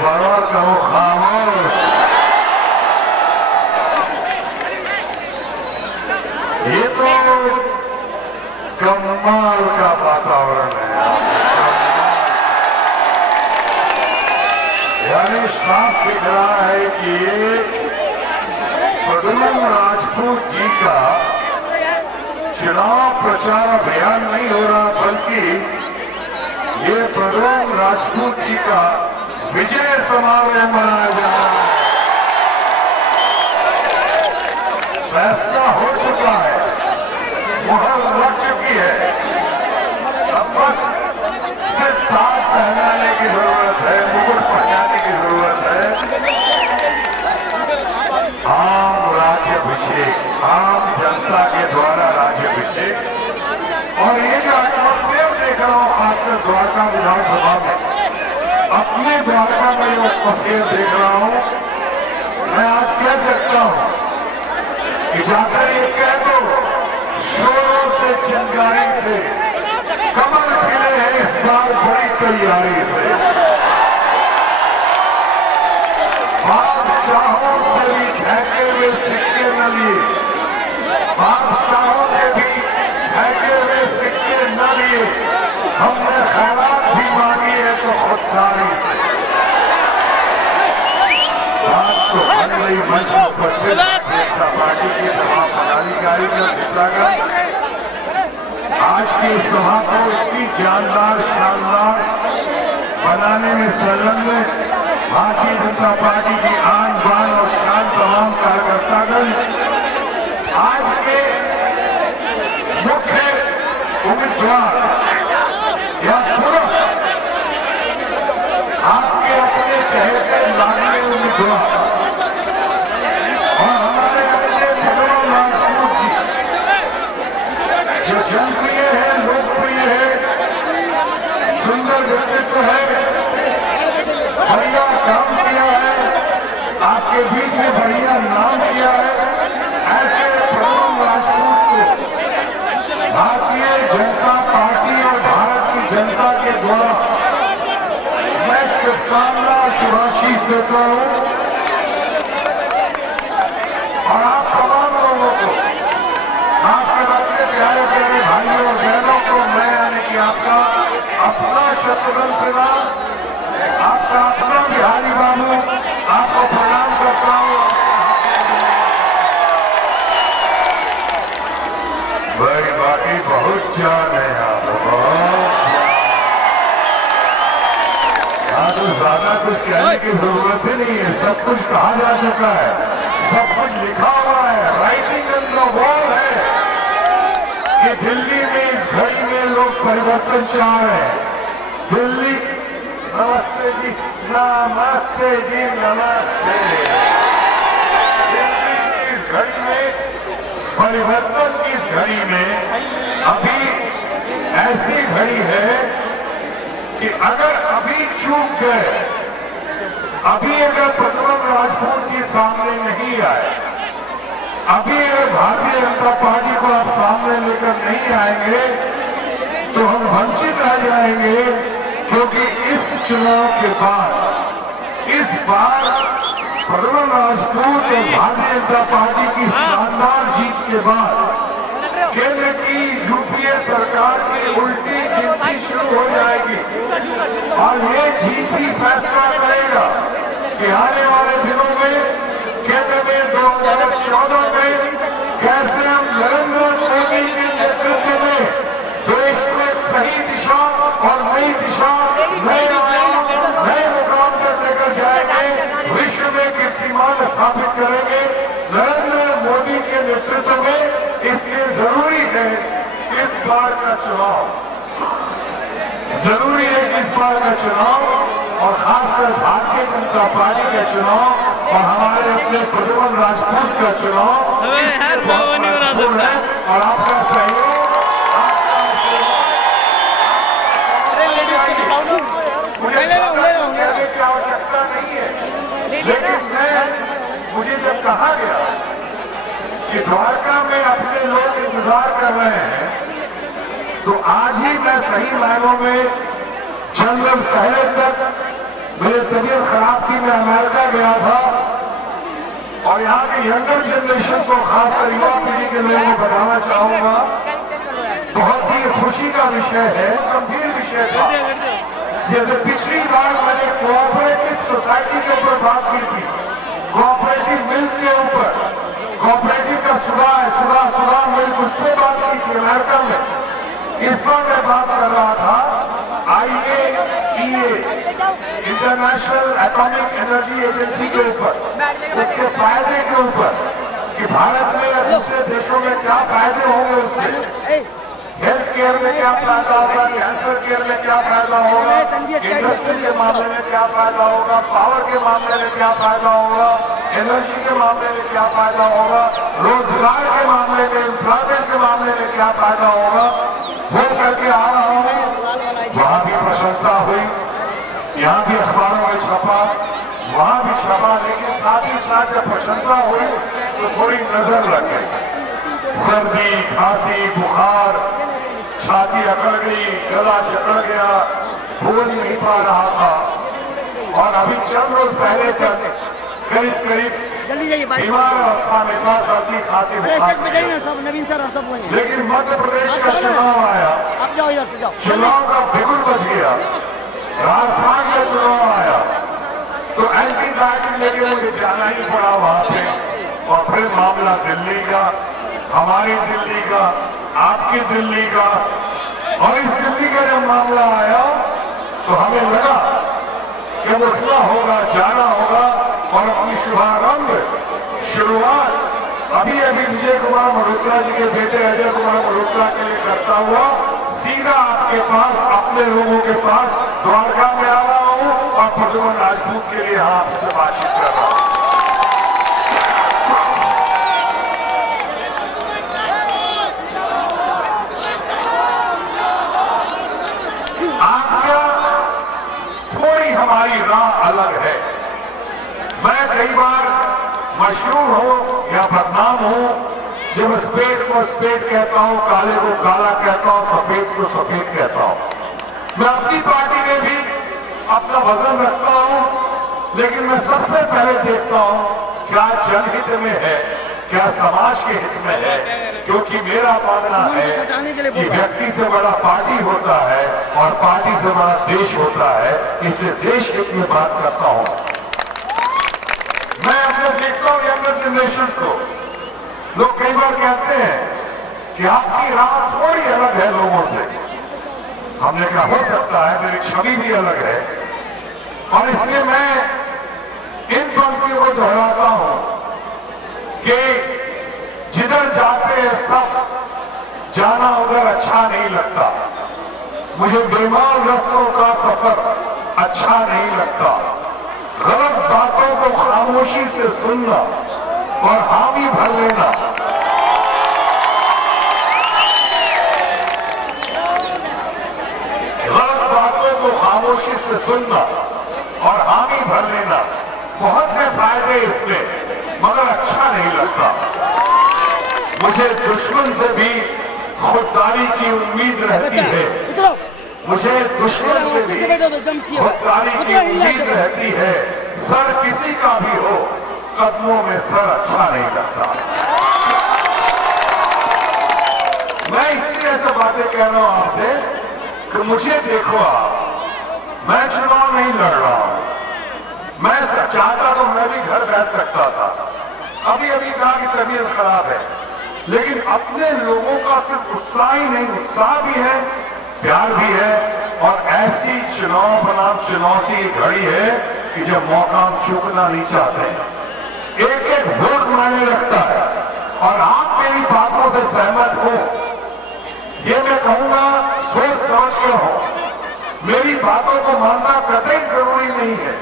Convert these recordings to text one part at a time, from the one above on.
बड़ा कहो खामोश। ये तो कमाल का वातावरण है, यानी साफ दिख रहा है कि ये प्रद्युम्न राजपूत जी का चुनाव प्रचार अभियान नहीं हो रहा, बल्कि ये प्रद्युम्न राजपूत जी का विजय समारोह मनाया जा रहा है। फैसला हो चुका है, मुहर लग चुकी है, अब बस सिर्फ ताज पहनाने की जरूरत है, मुकुट पहनाने की जरूरत है। आम राज्याभिषेक, आम जनता के द्वारा राज्याभिषेक। और ये जो एटमॉस्फेयर देख रहा हूं खासकर द्वारका विधानसभा में, अपने द्वारका में जो एटमॉस्फेयर देख रहा हूं, मैं आज कह सकता हूं कि जाकर ये कह दो शोरों से, चिंगारी से, कमल खिले हैं इस बार बड़ी तैयारी से। बादशाहों से भी फेंके हुए सिक्के न लिए, बादशाहों से भी फेंके हुए सिक्के न लिए, हमने खैरात भी मांगी है तो खुददारी से। बात तो बन गई मंच पर पार्टी की सभा पदाधिकारी का हिस्सागत आज की सभा को इतनी जानदार, शानदार बनाने में संलग्न भारतीय जनता पार्टी की आन बान और शान तमाम कार्यकर्तागण आज के मुख्य उम्मीदवार या पूर्व आपके अपने शहर के लाडले उम्मीदवार और हमारे अपने प्रद्युम्न राजपूत जी जो जनप्रिय है, लोकप्रिय है, सुंदर व्यक्तित्व है, बढ़िया काम किया है, आपके बीच में बढ़िया नाम किया है, ऐसे प्रद्युम्न राजपूत को भारतीय जनता पार्टी और भारत की जनता के द्वारा मैं शुभकामना, शुभाशीष देता हूं। और आप तमाम लोगों को, खासकर अपने प्यारे प्यारे भाइयों और बहनों को मैं यानी कि आपका अपना शत्रुघ्न सिन्हा, आपका अपना बिहारी बाबू आपको प्रणाम करता हूं। भाई बाकी बहुत जान है आप, यहाँ तो ज्यादा कुछ कहने की जरूरत ही नहीं है, सब कुछ कहा जा चुका है, सब कुछ लिखा हुआ है, राइटिंग ऑन द वॉल है कि दिल्ली में इस घड़ी में लोग परिवर्तन चाह रहे हैं। दिल्ली, नमस्ते जी, नमस्ते जी, नमस्ते। दिल्ली की इस घड़ी में, परिवर्तन की इस घड़ी में अभी ऐसी घड़ी है कि अगर अभी चूक गए, अभी अगर प्रद्युम्न राजपूत जी सामने नहीं आए, अभी अगर भारतीय जनता पार्टी को आप सामने लेकर नहीं आएंगे तो हम वंचित रह जाएंगे, क्योंकि इस चुनाव के बाद, इस बार प्रद्युम्न राजपूत और भारतीय जनता पार्टी की शानदार जीत के बाद केंद्र की यूपीए सरकार की उल्टी गिनती शुरू हो जाएगी और ये जीत ही फैसला करेगा कि आने वाले दिनों में केंद्र में 2014 में कैसे हम नरेंद्र मोदी के नेतृत्व में देश को सही दिशा और नई दिशा, नए आयाम, नए मुकाम पर लेकर जाएंगे, विश्व में कीर्तिमान स्थापित करेंगे नरेंद्र मोदी के नेतृत्व में। इसलिए जरूरी है इस बार का चुनाव, जरूरी है कि इस बार का चुनाव और खासकर भारतीय जनता पार्टी का चुनाव और हमारे अपने प्रद्युम्न राजपूत का चुनाव और आपका सहयोग, कहने की आवश्यकता नहीं है, लेकिन मुझे जब कहा गया कि द्वारका में अपने लोग इंतजार कर रहे हैं, तो आज ही मैं सही मायनों में चंद दिन पहले तक मेरी तबीयत खराब मैं अमेरिका गया था और यहाँ के यंगर जनरेशन को खासकर युवा पीढ़ी के लोगों को बताना चाहूंगा, बहुत ही खुशी का विषय है, गंभीर विषय था। जैसे पिछली बार मैंने कोऑपरेटिव सोसाइटी के ऊपर बात की थी, कोऑपरेटिव मिल्क के ऊपर, कोऑपरेटिव का सुधा मिल्क, उस पर बात की थी अमेरिका में। इस पर मैं बात कर रहा था IAEA, international atomic energy agency के ऊपर, उसके फायदे के ऊपर कि भारत में या दूसरे देशों में क्या फायदे होंगे उससे, हेल्थ केयर में क्या फायदा होगा, कैंसर केयर में क्या फायदा होगा, इंडस्ट्री के मामले में क्या फायदा होगा, पावर के मामले में क्या फायदा होगा, एनर्जी के मामले में क्या फायदा होगा, रोजगार के मामले में, एम्प्लॉयमेंट के मामले में क्या फायदा होगा, वो करके आ रहा हूँ। वहां भी प्रशंसा हुई, यहाँ भी अखबारों में छपा, वहां भी छपा, लेकिन साथ ही साथ जब प्रशंसा हुई तो थोड़ी नजर लग गई। सर्दी, खांसी, बुखार, छाती अकड़ गई, गला जकड़ गया, बोल नहीं पा रहा था। और अभी चंद रोज पहले तक करीब जल्दी जाइए बीमार अवस्था में था, सर्दी, खांसी, सब नवीन सर सब वही। लेकिन मध्य प्रदेश का चुनाव आया, अब जाओ इधर से जाओ, चुनाव का बिगुल बच गया, राजस्थान का चुनाव आया तो एंटीबायोटिक लेके मुझे जाना ही पड़ा वहां पे। और फिर मामला दिल्ली का, हमारी दिल्ली का, आपकी दिल्ली का, और इस दिल्ली का जब मामला आया तो हमें लगा कि उठना होगा, जाना होगा और अपनी शुभारंभ शुरुआत अभी विजय कुमार मल्होत्रा जी के बेटे अजय कुमार मल्होत्रा के लिए करता हुआ सीधा आपके पास, अपने लोगों के पास द्वारका में आ रहा हूं और प्रद्युम्न राजपूत के लिए आपसे बातचीत कर रहा हूं। आपका थोड़ी हमारी राह अलग है। मैं कई बार मशहूर हूं या बदनाम हूं जब स्पेड को स्पेड कहता हूं, काले को काला कहता हूं, सफेद को सफेद कहता हूं। मैं अपनी पार्टी में भी अपना वजन रखता हूं, लेकिन मैं सबसे पहले देखता हूं क्या जनहित में है, क्या समाज के हित में है, क्योंकि मेरा मानना है कि व्यक्ति से बड़ा पार्टी होता है और पार्टी से बड़ा देश होता है, इसलिए देश हित में बात करता हूं। मैं अपने देखता हूं यंगर जनरेशन को, लोग कई बार कहते हैं कि आपकी राह थोड़ी अलग है लोगों से। हमने कहा हो सकता है, मेरी छवि भी अलग है, और इसलिए मैं इन पंक्तियों को दोहराता हूं कि जिधर जाते हैं सब, जाना उधर अच्छा नहीं लगता। मुझे बेमाल रास्तों का सफर अच्छा नहीं लगता। गलत बातों को खामोशी से सुनना और हामी भर लेना, गलत बातों को खामोशी से सुनना और हामी भर लेना, बहुत है फायदे इसमें, मगर अच्छा नहीं लगता। मुझे दुश्मन से भी खुददारी की उम्मीद रहती है, मुझे दुश्मन से भी खुददारी की उम्मीद रहती है। सर किसी का भी हो, कदमों में सर अच्छा नहीं लगता। मैं इसलिए ऐसे बातें कह रहा हूं आपसे कि मुझे देखो आप, मैं चुनाव नहीं लड़ रहा हूं। मैं चाहता तो मैं भी घर बैठ सकता था, अभी कहा कि तबीयत खराब है, लेकिन अपने लोगों का सिर्फ उत्साह ही नहीं, उत्साह भी है, प्यार भी है, और ऐसी चुनाव बनाम चुनौती घड़ी है कि जब मौका हम चूकना नहीं चाहते। एक एक वोट मायने रखता है, और आप मेरी बातों से सहमत हो, ये मैं कहूंगा सोच समझ के हो। मेरी बातों को मानना कतई जरूरी नहीं है,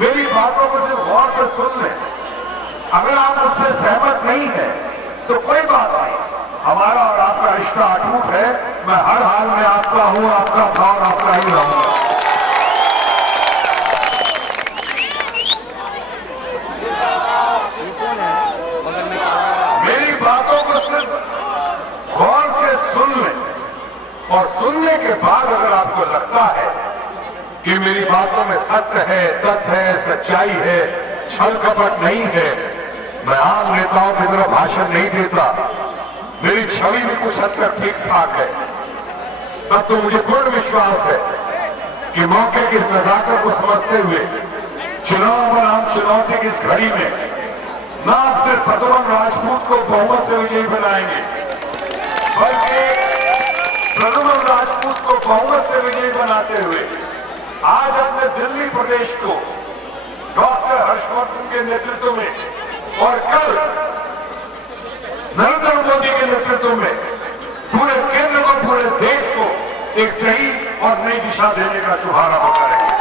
मेरी बातों को सिर्फ गौर से सुन लें। अगर आप उससे सहमत नहीं है तो कोई बात नहीं, हमारा और आपका रिश्ता अटूट है। मैं हर हाल में आपका हूं, आपका था और आपका ही रहूंगा। मेरी बातों को सिर्फ गौर से सुन लें, और सुनने के बाद अगर आपको लगता है कि मेरी बातों में सत्य है, तथ्य है, सच्चाई है, छल कपट नहीं है, मैं आम नेताओं की तरह भाषण नहीं देता, मेरी छवि भी कुछ हद तक ठीक ठाक है, तब तो मुझे पूर्ण विश्वास है कि मौके की नजाकत को समझते हुए चुनाव और आम चुनौती की इस घड़ी में न आप सिर्फ प्रद्युम्न राजपूत को बहुमत से विजयी बनाएंगे, बल्कि प्रद्युम्न राजपूत को बहुमत से विजयी बनाते हुए आज अपने दिल्ली प्रदेश को डॉक्टर हर्षवर्धन के नेतृत्व में और कल नरेंद्र मोदी के नेतृत्व में पूरे केंद्र को, पूरे देश को एक सही और नई दिशा देने का शुभारंभ करेंगे।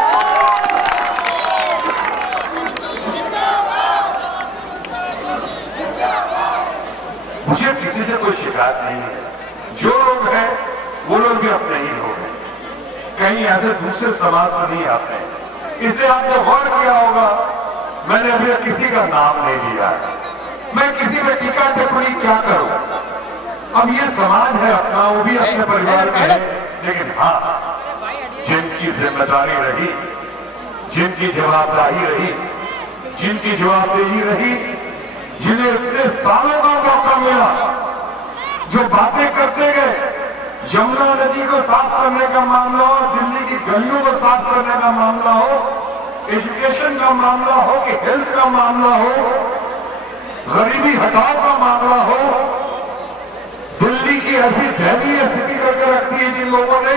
मुझे किसी से कोई शिकायत नहीं है, जो लोग हैं वो लोग भी अपने ही लोग हैं, कहीं ऐसे दूसरे समाज से नहीं आते हैं। इसलिए आपने गौर किया होगा मैंने अभी किसी का नाम नहीं लिया, मैं किसी पे टीका टिप्पणी क्या करूं। अब ये समाज है अपना, वो भी अपने परिवार के है, लेकिन हाँ जिनकी जिम्मेदारी रही, जिनकी जवाबदारी रही, जिनकी जवाबदेही रही, जिन्हें इतने सालों का मौका मिला, जो बातें करते गए, जमुना नदी को साफ करने का मामला हो, दिल्ली की गलियों को साफ करने का मामला हो, एजुकेशन का मामला हो कि हेल्थ का मामला हो, गरीबी हटाओ का मामला हो, दिल्ली की ऐसी दयनीय स्थिति करके रखती है जिन लोगों ने,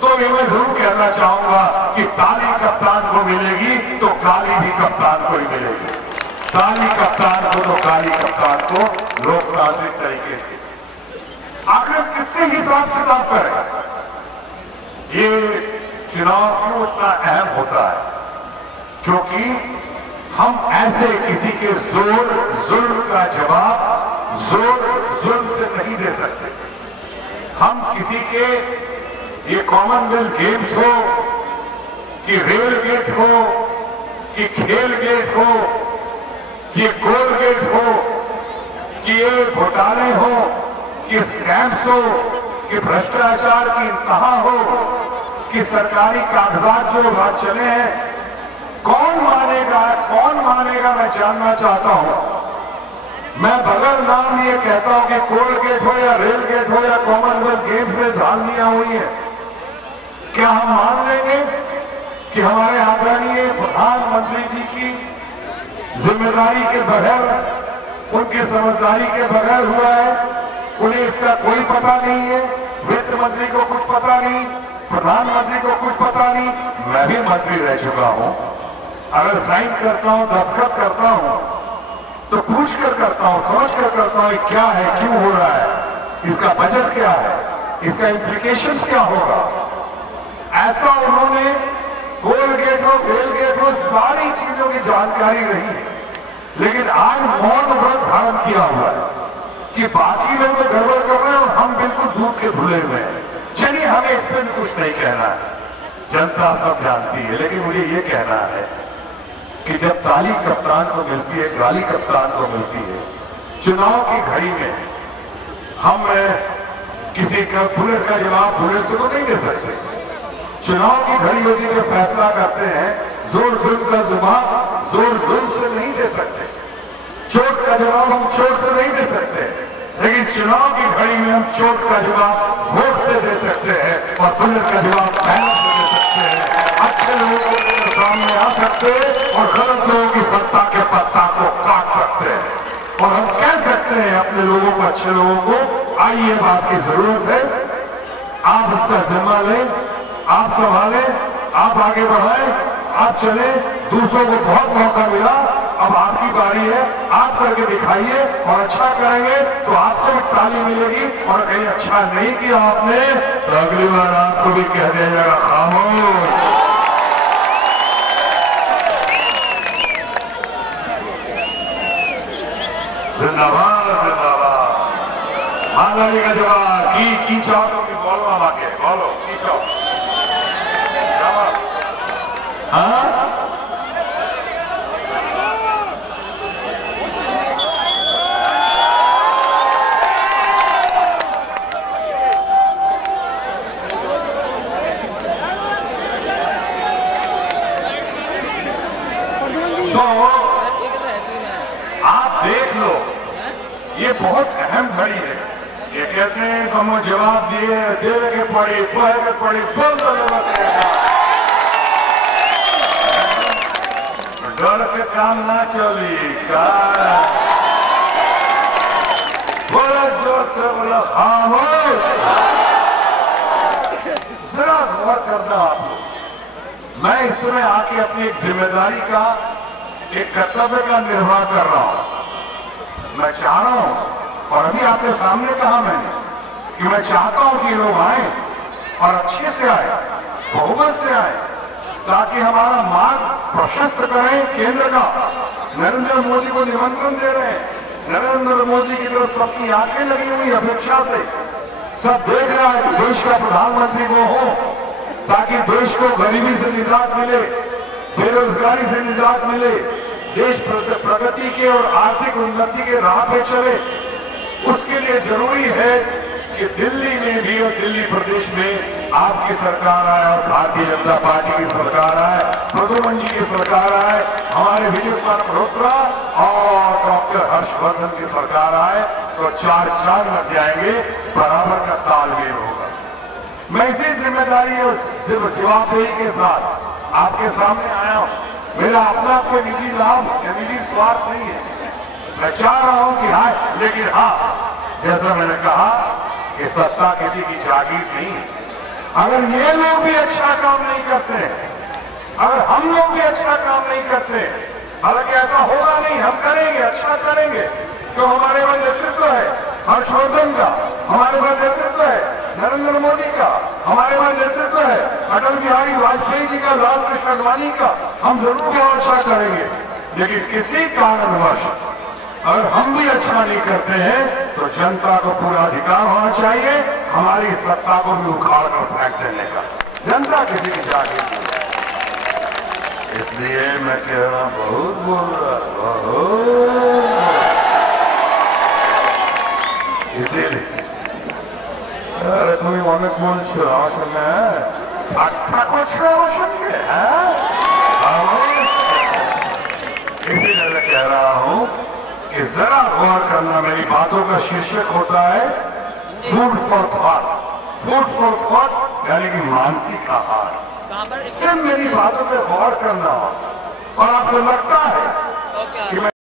तो ये मैं जरूर कहना चाहूंगा कि ताली कप्तान को मिलेगी तो काली भी कप्तान को ही मिलेगी। ताली कप्तान को तो काली कप्तान को लोकतांत्रिक तरीके से। आखिर किससे हिसाब किताब करें? ये चुनाव क्यों इतना अहम होता है? क्योंकि हम ऐसे किसी के जोर जुल्म का जवाब जोर जुल्म से नहीं दे सकते। हम किसी के ये कॉमनवेल्थ गेम्स हो कि रेल गेट हो कि खेल गेट हो कि गोल गेट हो कि ये घोटाले हो कि स्कैम्स हो कि भ्रष्टाचार की इंतहा हो कि सरकारी कागजात जो बात चले हैं, कौन मानेगा मैं जानना चाहता हूं। मैं बगैर नाम ये कहता हूं कि कोल गेट हो या रेल गेट हो या कॉमनवेल्थ गेम्स में धांधलियां हुई हैं, क्या हम मान लेंगे कि हमारे आदरणीय प्रधानमंत्री जी की जिम्मेदारी के बगैर, उनकी समझदारी के बगैर हुआ है? उन्हें इसका कोई पता नहीं है, वित्त मंत्री को कुछ पता नहीं, प्रधानमंत्री को कुछ पता नहीं। मैं भी मंत्री रह चुका हूं, अगर साइन करता हूं, दस्तखत करता हूं तो पूछ कर करता हूं, समझ कर करता हूं क्या है, क्यों हो रहा है, इसका बजट क्या है, इसका इम्प्लीकेशंस क्या होगा। ऐसा उन्होंने गोल गेट हो, रेल गेट हो, सारी चीजों की जानकारी रही है, लेकिन आज मौन व्रत धारण किया हुआ है कि बाकी लोग तो गड़बड़ कर रहे हैं और हम बिल्कुल दूध के धुले हुए हैं। चलिए हमें इस पर भी कुछ नहीं कहना है, जनता सब जानती है, लेकिन मुझे ये कहना है कि जब ताली कप्तान को मिलती है, गाली कप्तान को मिलती है, चुनाव की घड़ी में हम किसी का बुलेट का जवाब बुलेट से तो नहीं दे सकते। चुनाव की घड़ी होती है, फैसला करते हैं, जोर जुल्म का जवाब जोर जुल्म से नहीं दे सकते, चोट का जवाब हम चोट से नहीं दे सकते, लेकिन चुनाव की घड़ी में हम चोट का जवाब वोट से दे सकते हैं और बुलेट का जवाब मेहनत से दे सकते हैं। अच्छे लोगों के सामने आ सकते हैं और गलत लोगों की सत्ता के पत्ता को काट सकते हैं और हम कह सकते हैं अपने लोगों को, अच्छे लोगों को, आइए बात की जरूरत है, आप इसका जिम्मा लें, आप संभालें, आप आगे बढ़ाएं, आप चले। दूसरों को बहुत मौका मिला, अब आपकी बारी है, आप करके दिखाइए और अच्छा करेंगे तो आपको भी ताली मिलेगी, और कहीं अच्छा नहीं किया आपने तो अगली बार आपको भी कह दिया जाएगा खामोश। जिंदाबाद जिंदाबाद। मांगली का जवाब की चाहो कि बोलो, हम आके बोलो की चाहो। हाँ तो आप देख लो, ये बहुत अहम घड़ी है। ये कहते हैं तो हम जवाब दिए दे के पड़ी बोल डर के काम ना चली का बोला जोर से बोला खामोश। जरा गौर करना आप लोग। मैं इस समय आके अपनी एक जिम्मेदारी का, एक कर्तव्य का निर्वाह कर रहा हूं। मैं चाह रहा हूं, और अभी आपके सामने कहा मैंने कि मैं चाहता हूं कि लोग आए और अच्छे से आए, बहुमत से आए, ताकि हमारा मार्ग प्रशस्त करें। केंद्र का नरेंद्र मोदी को निमंत्रण दे रहे हैं। नरेंद्र मोदी की तरफ सबकी आंखें लगी हुई अपेक्षा से, सब देख रहा है कि देश का प्रधानमंत्री वो हो, ताकि देश को गरीबी से निजात मिले, बेरोजगारी से निजात मिले, देश प्रगति के और आर्थिक उन्नति के राह पे चले। उसके लिए जरूरी है कि दिल्ली में भी और दिल्ली प्रदेश में आपकी सरकार आए और भारतीय जनता पार्टी की सरकार आए, प्रद्युम्न जी की सरकार आए, हमारे विजय कुमार मल्होत्रा और डॉक्टर हर्षवर्धन की सरकार आए, तो चार लग जाएंगे, बराबर का तालमेल होगा। मैं इसी जिम्मेदारी और सिर्फ जवाबदेही के साथ आपके सामने आया हूं। मेरा अपना कोई निजी लाभ या निजी स्वार्थ नहीं है। मैं चाह रहा हूं कि हाँ, लेकिन हाँ, जैसा मैंने कहा कि सत्ता किसी की जागीर नहीं है। अगर ये लोग भी अच्छा काम नहीं करते, अगर हम लोग भी अच्छा काम नहीं करते, हालांकि ऐसा होगा नहीं, हम करेंगे, अच्छा करेंगे, तो हमारे पास नेतृत्व है हर्षवर्धन का, हमारे पास नेतृत्व है नरेंद्र मोदी का, हमारे पास नेतृत्व है अटल बिहारी वाजपेयी जी का, लाल कृष्ण आडवाणी का। हम जरूर बहुत अच्छा करेंगे, लेकिन किसी कारणवश अगर हम भी अच्छा नहीं करते हैं तो जनता को पूरा अधिकार होना चाहिए हमारी सत्ता को भी उखाड़ कर फेंक देने का। जनता किसी की जागीर नहीं है। इसलिए मैं कह रहा हूं, बहुत बोल रहा, इसीलिए अरे तुम्हें অনেক বলছো আমার সঙ্গে ঠাট্টা করছো আমার সঙ্গে, इसीलिए मैं कह रहा हूं कि जरा गौर करना। मेरी बातों का शीर्षक होता है food for thought. Food for thought यानी कि मानसिक आहार। सिर्फ मेरी बातों पर गौर करना, और आपको लगता है कि मैं